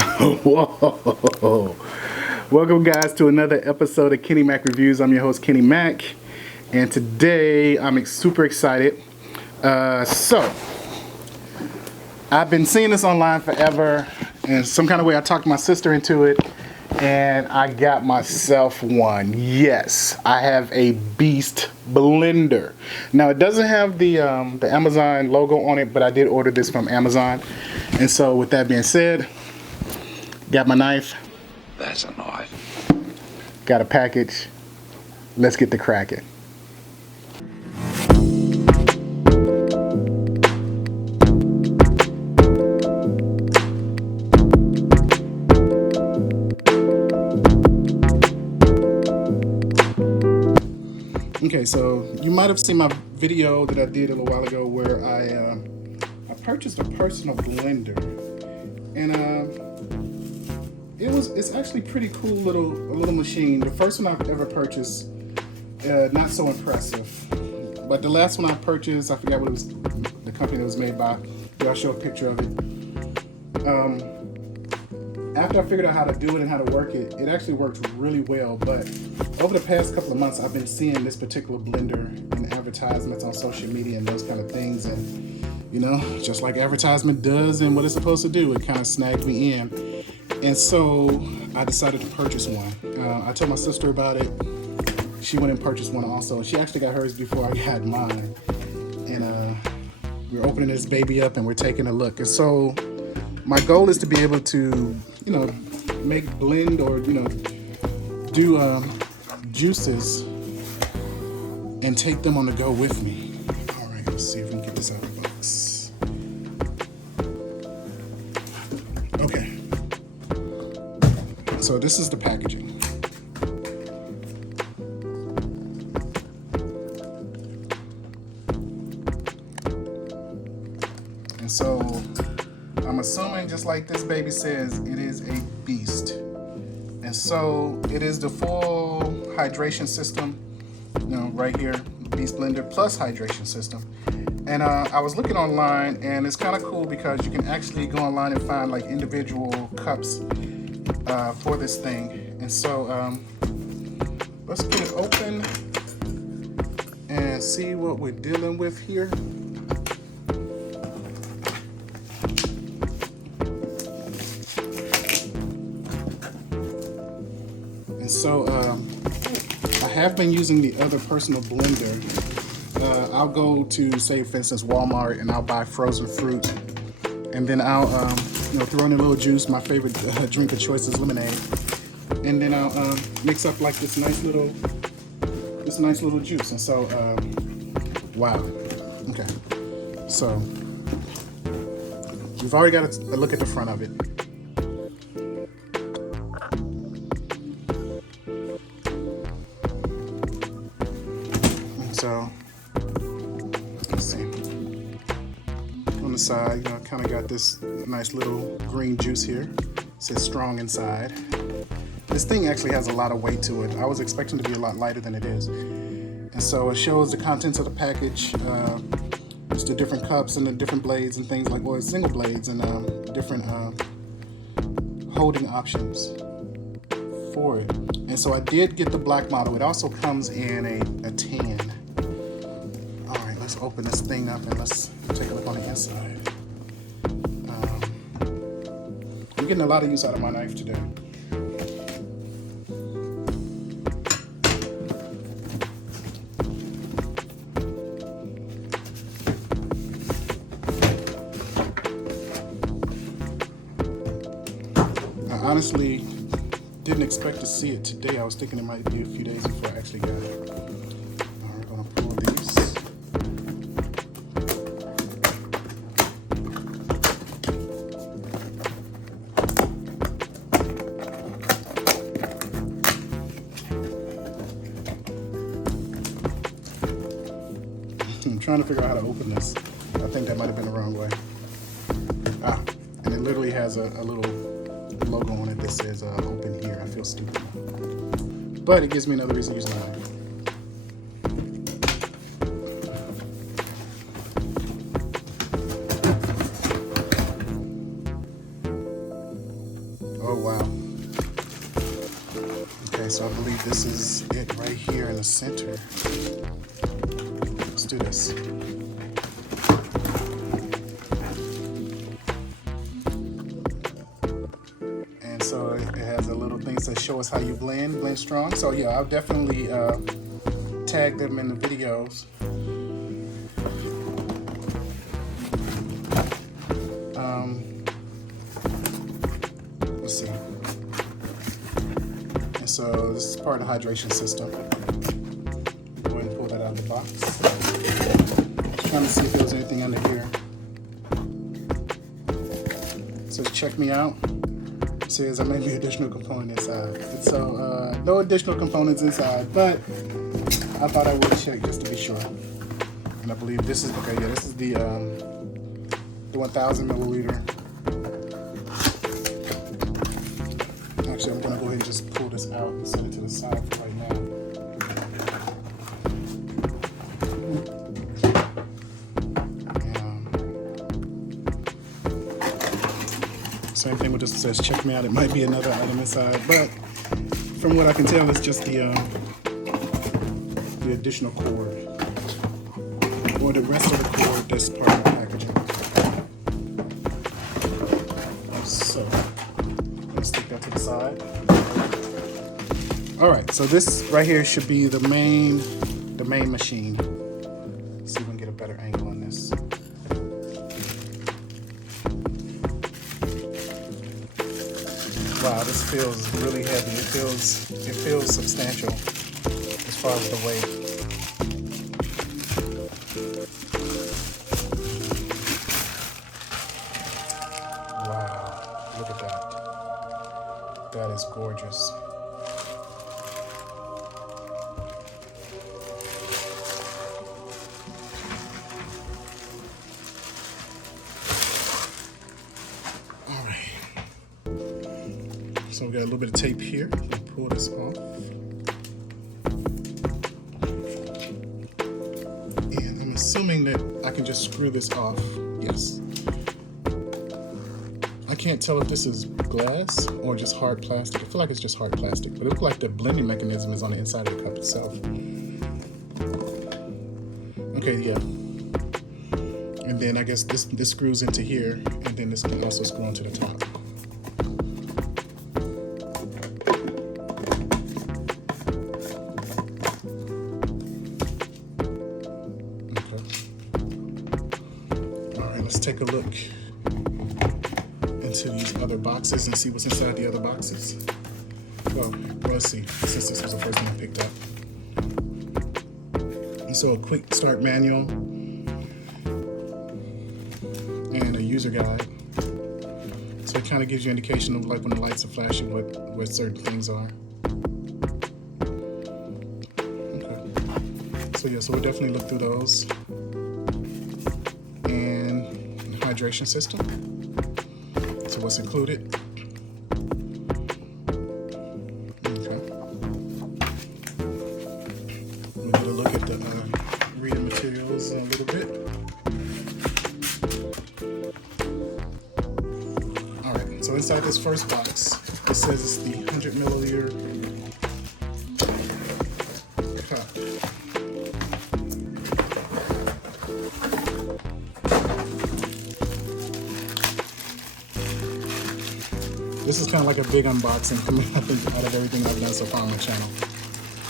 Whoa! Welcome, guys, to another episode of Kenny Mac Reviews. I'm your host, Kenny Mac, and today I'm super excited. So, I've been seeing this online forever, and some kind of way I talked my sister into it, and I got myself one. Yes, I have a beast blender. Now, it doesn't have the Amazon logo on it, but I did order this from Amazon. And so, with that being said, got my knife. That's a knife. Got a package. Let's get to cracking. Okay, so you might have seen my video that I did a little while ago where I purchased a personal blender, and it's actually pretty cool little machine. The first one I've ever purchased, not so impressive, but the last one I purchased, I forgot what it was, the company it was made by. I'll show a picture of it. After I figured out how to do it and how to work it, it actually works really well. But over the past couple of months, I've been seeing this particular blender in advertisements on social media and those kind of things. And, you know, just like advertisement does and what it's supposed to do, it kind of snagged me in. And so I decided to purchase one. I told my sister about it. She went and purchased one also. She actually got hers before I got mine. And we're opening this baby up and we're taking a look. And so my goal is to be able to, you know, blend or, you know, do juices and take them on the go with me. All right, let's see if we can get this out of the box. Okay. So this is the packaging. And so I'm assuming, just like this baby says, it is a beast. And so it is the full hydration system, you know, right here, Beast Blender plus hydration system. And I was looking online, and it's kind of cool because you can actually go online and find like individual cups for this thing. And so let's get it open and see what we're dealing with here. And so I have been using the other personal blender. I'll go to, say, for instance, Walmart, and I'll buy frozen fruit, and then I'll you know, throw in a little juice. My favorite drink of choice is lemonade, and then I'll mix up like this nice little juice. And so wow, okay, so you've already got a look at the front of it. So let's see, on the side, you know, kind of got this nice little green juice here. It says strong inside. This thing actually has a lot of weight to it. I was expecting to be a lot lighter than it is. And so it shows the contents of the package. It's the different cups and the different blades and things like, well, it's single blades and different holding options for it. And so I did get the black model. It also comes in a tan. All right, let's open this thing up and let's take a look on the inside. I'm getting a lot of use out of my knife today. I honestly didn't expect to see it today. I was thinking it might be a few days before I actually got it. Now we're gonna pull these. I'm trying to figure out how to open this. I think that might have been the wrong way. And it literally has a little logo on it that says open here. I feel stupid, but it gives me another reason to use my knife. Oh wow. Okay, so I believe this is it right here in the center. Let's do this. And so it has a little things that show us how you blend strong. So yeah, I'll definitely tag them in the videos. Let's see. And so this is part of the hydration system. Go ahead and pull that out of the box. Just trying to see if there was anything under here. It says check me out. It says there may be additional component inside. And so no additional components inside, but I thought I would check just to be sure. And I believe this is, okay, yeah, this is the 1000 milliliter. Actually, I'm gonna go ahead and just pull this out and set it to the side for right now. Same thing with this, it says check me out. It might be another item inside, but from what I can tell, it's just the additional cord, or the rest of the cord that's part of the packaging. So let's stick that to the side. All right, so this right here should be the main machine. Let's see if we can get a better angle on this. Wow, this feels really heavy. It feels substantial as far as the weight. Wow, look at that. That is gorgeous. So we got a little bit of tape here. We'll pull this off. And I'm assuming that I can just screw this off. Yes. I can't tell if this is glass or just hard plastic. I feel like it's just hard plastic, but it looks like the blending mechanism is on the inside of the cup itself. Okay, yeah. And then I guess this screws into here, and then this can also screw onto the top. Let's take a look into these other boxes and see what's inside the other boxes. Well, let's see, since this was the first one I picked up. And so a quick start manual and a user guide. So it kind of gives you an indication of like when the lights are flashing, what certain things are. Okay. So yeah, so we'll definitely look through those. Hydration system. So what's included? Okay. We'll get a look at the reading materials a little bit. All right. So inside this first box, it says it's the 100 milliliter cup. This is kind of like a big unboxing for me, I think, out of everything I've done so far on my channel,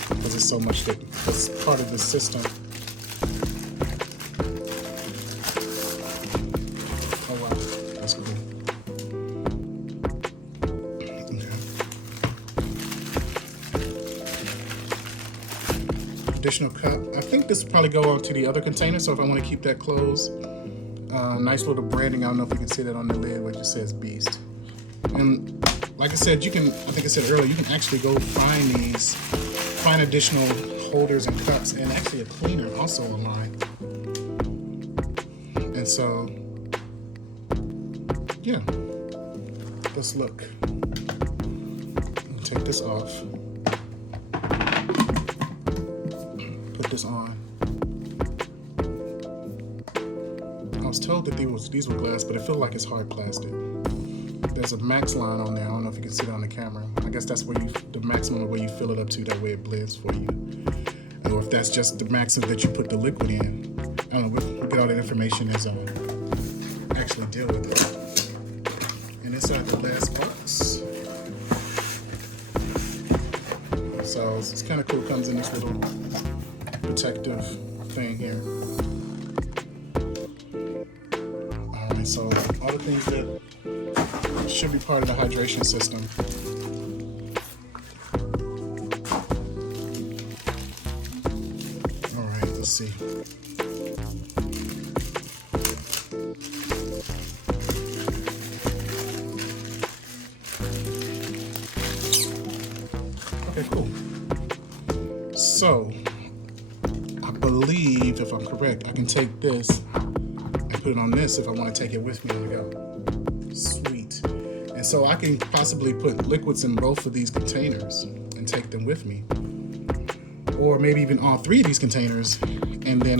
because there's so much that's part of this system. Oh wow, that's cool. Okay. Additional cup. I think this will probably go on to the other container, so if I want to keep that closed, nice little branding. I don't know if you can see that on the lid, where it just says Beast. And like I said, I think I said earlier, you can actually go find additional holders and cups, and actually a cleaner also online. And so, yeah, let's look. I'll take this off, put this on. I was told that these were glass, but it feels like it's hard plastic. there's a max line on there. I don't know if you can see it on the camera. I guess that's where the maximum where you fill it up to. That way it blends for you. Or if that's just the maximum that you put the liquid in. I don't know. We'll get all that information as actually deal with it. And inside the glass box. So it's kind of cool. It comes in this little protective thing here. Alright, so all the things that should be part of the hydration system. Alright, let's see. Okay, cool. So, I believe, if I'm correct, I can take this and put it on this if I want to take it with me on the go. Sweet. And so I can possibly put liquids in both of these containers and take them with me. Or maybe even all three of these containers, and then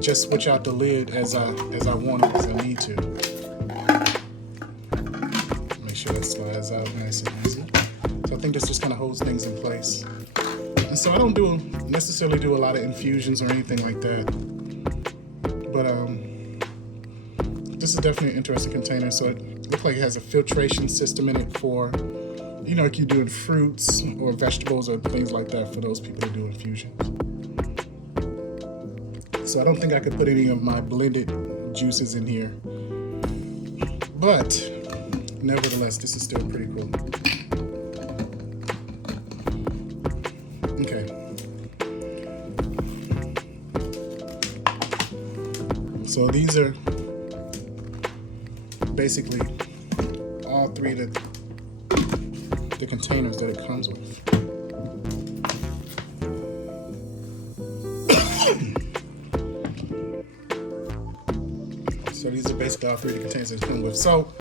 just switch out the lid as I want it, as I need to. Make sure that slides out nice and easy. So I think this just kind of holds things in place. And so I don't necessarily do a lot of infusions or anything like that. But this is definitely an interesting container. So it looks like it has a filtration system in it for, you know, like you do in fruits or vegetables or things like that for those people who do infusions. So I don't think I could put any of my blended juices in here. But nevertheless, this is still pretty cool. Okay. So these are basically all three of the containers that it comes with. So these are basically all three of the containers that it comes with. So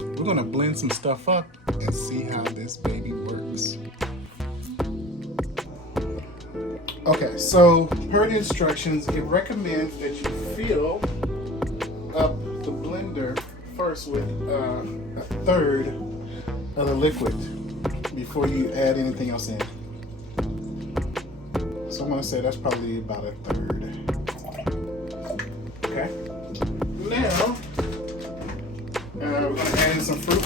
we're gonna blend some stuff up and see how this baby works. Okay, so per the instructions, it recommends that you fill up the blender first with a third of the liquid before you add anything else in. So I'm gonna say that's probably about a third. Okay. Now we're gonna add in some fruit.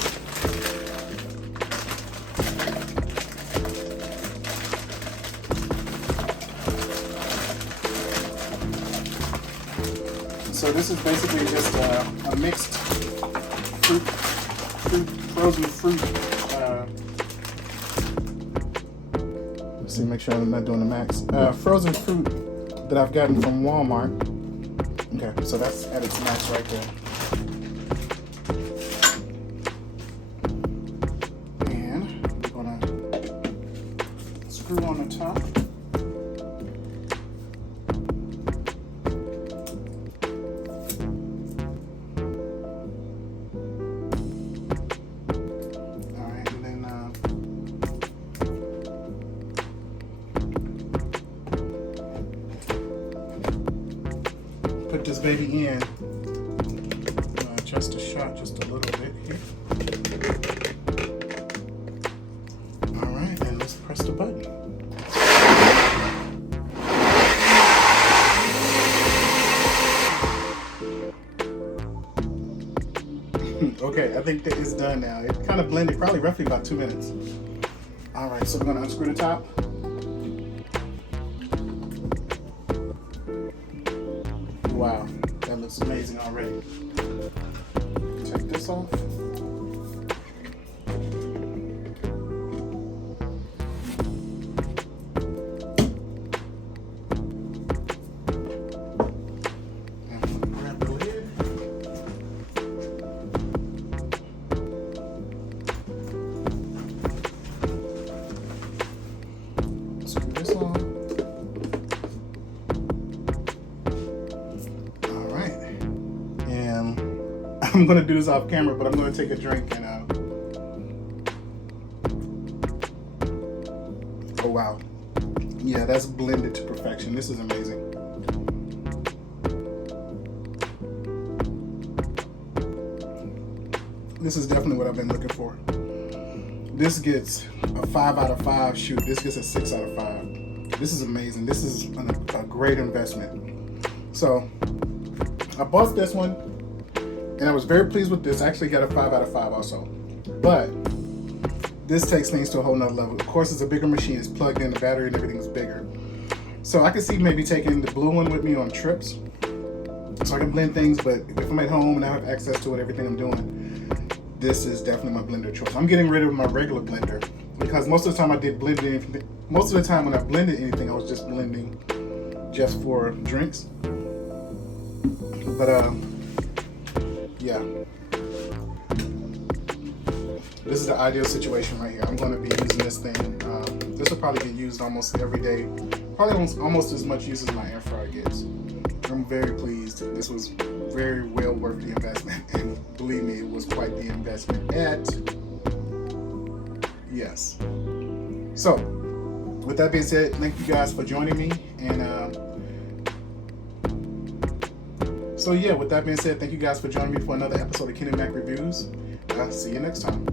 So this is basically just a mixed frozen fruit. Let's see, make sure I'm not doing the max. Frozen fruit that I've gotten from Walmart. Okay, so that's at its max right there. And we're gonna screw on the top. Put this baby in. Adjust the shot just a little bit here. All right, and let's press the button. Okay, I think that it's done now. It kind of blended, probably roughly about 2 minutes. All right, so we're gonna unscrew the top. Wow, that looks amazing already. Take this off. And grab the lid. Screw this on. I'm gonna do this off camera, but I'm gonna take a drink and oh wow. Yeah, that's blended to perfection. This is amazing. This is definitely what I've been looking for. This gets a 5 out of 5. Shoot, this gets a 6 out of 5. This is amazing. This is a great investment. So I bought this one, and I was very pleased with this. I actually got a 5 out of 5 also. But this takes things to a whole nother level. Of course, it's a bigger machine. It's plugged in, the battery and everything is bigger. So I could see maybe taking the blue one with me on trips, so I can blend things. But if I'm at home and I have access to it, everything I'm doing, this is definitely my blender choice. I'm getting rid of my regular blender because most of the time I did blend anything. Most of the time when I blended anything, I was just blending just for drinks. But yeah, this is the ideal situation right here. I'm going to be using this thing. This will probably get used almost every day. Probably almost as much use as my air fryer gets. I'm very pleased. This was very well worth the investment, and believe me, it was quite the investment yes. So with that being said, thank you guys for joining me, and so yeah, with that being said, thank you guys for joining me for another episode of 𝐤𝐤𝐬𝐿 Reviews. I'll see you next time.